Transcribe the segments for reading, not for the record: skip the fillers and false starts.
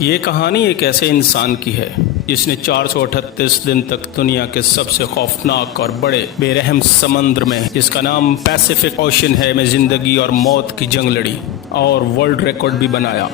یہ کہانی ایک ایسے انسان کی ہے جس نے 438 دن تک دنیا کے سب سے خوفناک اور بڑے بے رحم سمندر میں، جس کا نام پیسیفک اوشن ہے، میں زندگی اور موت کی جنگ لڑی اور ورلڈ ریکارڈ بھی بنایا،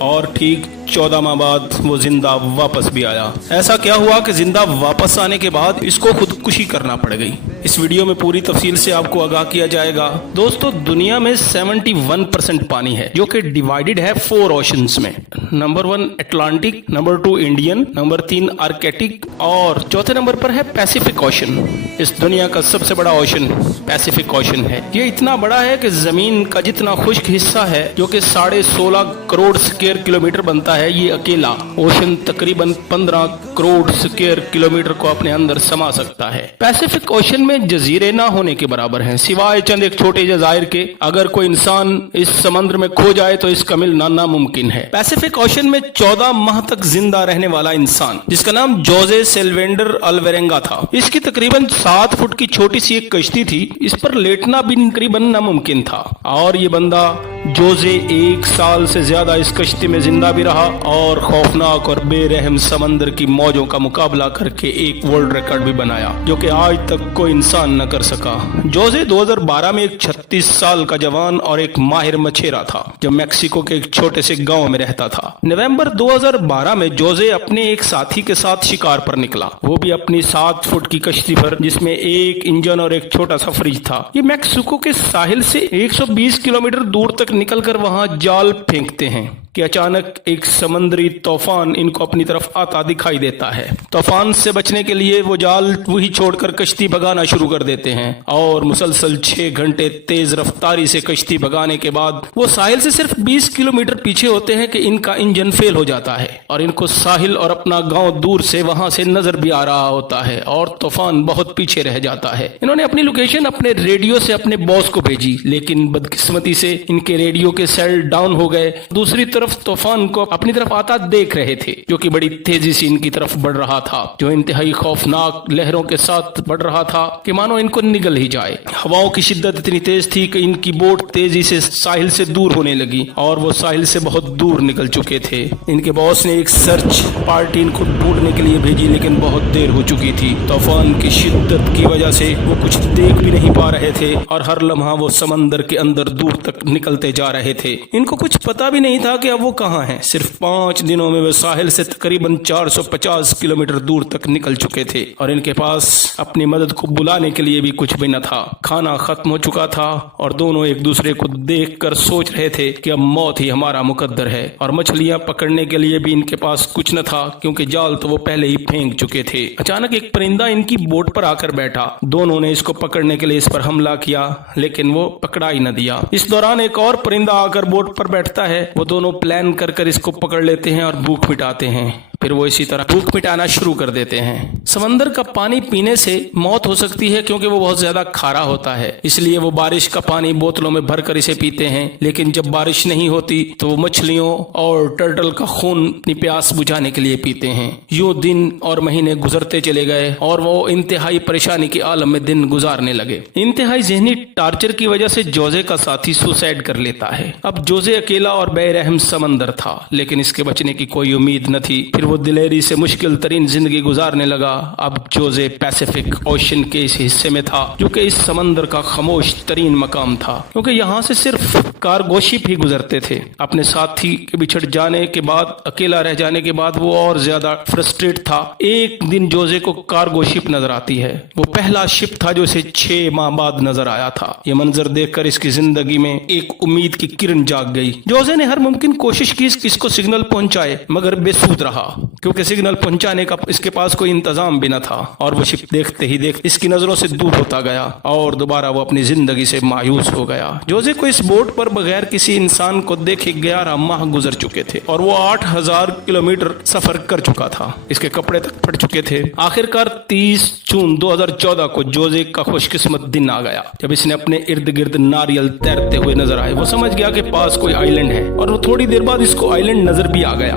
اور ٹھیک 14 ماہ بعد وہ زندہ واپس بھی آیا۔ ایسا کیا ہوا کہ زندہ واپس آنے کے بعد اس کو خودکشی کرنا پڑ گئی؟ اس ویڈیو میں پوری تفصیل سے آپ کو آگاہ کیا جائے گا۔ دوستو، دنیا میں 71% پانی ہے جو کہ ڈیوائیڈڈ ہے 4 اوشنز میں۔ Number 1 Atlantic, number 2 Indian, number 3 Arctic, اور چوتھے نمبر پر ہے پیسیفک اوشن۔ اس دنیا کا سب سے بڑا اوشن پیسیفک اوشن ہے۔ یہ اتنا بڑا ہے کہ زمین کا جتنا خشک حصہ ہے جو کہ 16.5 کروڑ اسکوائر کلومیٹر بنتا ہے، یہ اکیلا اوشن تقریباً 15 کروڑ اسکوائر کلومیٹر کو اپنے اندر سما سکتا ہے۔ پیسیفک اوشن میں جزیرے نہ ہونے کے برابر ہیں، سوائے چند ایک چھوٹے جزائر کے۔ اگر کوئی انسان اس سمندر میں کھو جائے تو اس کا ملنا ناممکن ہے۔ پیسیفک اوشن میں 14 ماہ تک زندہ رہنے والا انسان، جس کا نام جوزے سیلوینڈر الویرنگا تھا، اس کی تقریباً 7 فٹ کی چھوٹی سی ایک کشتی تھی، اس پر لیٹنا بھی تقریباً ناممکن تھا، اور یہ بندہ جوزے 1 سال سے زیادہ اس کشتی میں زندہ بھی رہا اور خوفناک اور بے رحم سمندر کی موجوں کا مقابلہ کر کے ایک ورلڈ ریکارڈ بھی بنایا جو کہ آج تک کوئی انسان نہ کر سکا۔ جوزے 2012 میں ایک 36 سال کا جوان اور ایک ماہر مچھیرا تھا جو میکسیکو کے ایک چھوٹے سے گاؤں میں رہتا تھا۔ نومبر 2012 میں جوزے اپنے ایک ساتھی کے ساتھ شکار پر نکلا، وہ بھی اپنی 7 فٹ کی کشتی پر، جس میں ایک انجن اور ایک چھوٹا سا فریج تھا۔ یہ میکسیکو کے ساحل سے 120 کلومیٹر دور تک نکل کر وہاں جال پھینکتے ہیں کہ اچانک ایک سمندری طوفان ان کو اپنی طرف آتا دکھائی دیتا ہے۔ طوفان سے بچنے کے لیے وہ جال وہی چھوڑ کر کشتی بھگانا شروع کر دیتے ہیں، اور مسلسل 6 گھنٹے تیز رفتاری سے کشتی بھگانے کے بعد وہ ساحل سے صرف 20 کلومیٹر پیچھے ہوتے ہیں کہ ان کا انجن فیل ہو جاتا ہے، اور ان کو ساحل اور اپنا گاؤں دور سے وہاں سے نظر بھی آ رہا ہوتا ہے، اور طوفان بہت پیچھے رہ جاتا ہے۔ انہوں نے اپنی لوکیشن اپنے ریڈیو سے اپنے باس کو بھیجی، لیکن بدقسمتی سے ان کے ریڈیو کے سیل ڈاؤن ہو گئے۔ دوسری طرف طوفان کو اپنی طرف آتا دیکھ رہے تھے، جو کہ بڑی تیزی سے ان کی طرف بڑھ رہا تھا، جو انتہائی خوفناک لہروں کے ساتھ بڑھ رہا تھا کہ مانو ان کو نگل ہی جائے۔ ہواؤں کی شدت اتنی تیز تھی کہ ان کی بوٹ تیزی سے ساحل سے دور ہونے لگی، اور وہ ساحل سے بہت دور نکل چکے تھے۔ ان کے باس نے ایک سرچ پارٹی ان کو ڈھونڈنے کے لیے بھیجی، لیکن بہت دیر ہو چکی تھی۔ طوفان کی شدت کی وجہ سے وہ کچھ دیکھ بھی نہیں پا رہے تھے، اور ہر لمحہ وہ سمندر کے اندر دور تک نکلتے جا رہے تھے۔ ان کو کچھ پتا بھی نہیں تھا کہ اب وہ کہاں ہیں۔ صرف 5 دنوں میں وہ ساحل سے تقریباً 450 کلومیٹر دور تک نکل چکے تھے، اور ان کے پاس اپنی مدد کو بلانے کے لیے بھی کچھ بھی نہ تھا۔ کھانا ختم ہو چکا تھا، اور دونوں ایک دوسرے کو دیکھ کر سوچ رہے تھے کہ اب موت ہی ہمارا مقدر ہے، اور مچھلیاں پکڑنے کے لیے بھی ان کے پاس کچھ نہ تھا، کیونکہ جال تو وہ پہلے ہی پھینک چکے تھے۔ اچانک ایک پرندہ ان کی بوٹ پر آ کر بیٹھا۔ دونوں نے اس کو پکڑنے کے لیے اس پر حملہ کیا، لیکن وہ پکڑا ہی نہ دیا۔ اس دوران ایک اور پرندہ آ کر بوٹ پر بیٹھتا ہے۔ وہ دونوں پلان کر اس کو پکڑ لیتے ہیں اور بھوک مٹاتے ہیں۔ پھر وہ اسی طرح بھوک مٹانا شروع کر دیتے ہیں۔ سمندر کا پانی پینے سے موت ہو سکتی ہے کیونکہ وہ بہت زیادہ کھارا ہوتا ہے، اس لیے وہ بارش کا پانی بوتلوں میں بھر کر اسے پیتے ہیں، لیکن جب بارش نہیں ہوتی تو وہ مچھلیوں اور ٹرٹل کا خون اپنی پیاس بجھانے کے لیے پیتے ہیں۔ یوں دن اور مہینے گزرتے چلے گئے، اور وہ انتہائی پریشانی کے عالم میں دن گزارنے لگے۔ انتہائی ذہنی ٹارچر کی وجہ سے جوزے کا ساتھی سوسائڈ کر لیتا ہے۔ اب جوزے اکیلا اور بے رحم سمندر تھا، لیکن اس کے بچنے کی کوئی امید نہ تھی۔ پھر وہ دلیری سے مشکل ترین زندگی گزارنے لگا۔ اب جوزے پیسیفک اوشن کے اس حصے میں تھا جو کہ اس سمندر کا خاموش ترین مقام تھا، کیونکہ یہاں سے صرف کارگو شپ ہی گزرتے تھے۔ اپنے ساتھی کے بچھڑ جانے کے بعد، اکیلا رہ جانے کے بعد وہ اور زیادہ فرسٹریٹ تھا۔ ایک دن جوزے کو کارگو شپ نظر آتی ہے۔ وہ پہلا شپ تھا جو اسے 6 ماہ بعد نظر آیا تھا۔ یہ منظر دیکھ کر اس کی زندگی میں ایک امید کی کرن جاگ گئی۔ جوزے نے ہر ممکن کوشش کی اس کو سگنل پہنچائے، مگر بے سود رہا، کیونکہ سگنل پہنچانے کا اس کے پاس کوئی انتظام بھی نہ تھا، اور وہ شپ دیکھتے ہی اس کی نظروں سے دور ہوتا گیا، اور دوبارہ وہ اپنی زندگی سے مایوس ہو گیا۔ جوزے کو اس بوٹ پر بغیر کسی انسان کو دیکھے 11 ماہ گزر چکے تھے، اور وہ 8000 کلومیٹر سفر کر چکا تھا۔ اس کے کپڑے تک پھٹ چکے تھے۔ آخرکار 30 جون 2014 کو جوزے کا خوش قسمت دن آ گیا، جب اس نے اپنے ارد گرد ناریل تیرتے ہوئے نظر آئے۔ وہ سمجھ گیا کہ پاس کوئی آئی لینڈ ہے، اور وہ تھوڑی دیر بعد اس کو آئی لینڈ نظر بھی آ گیا،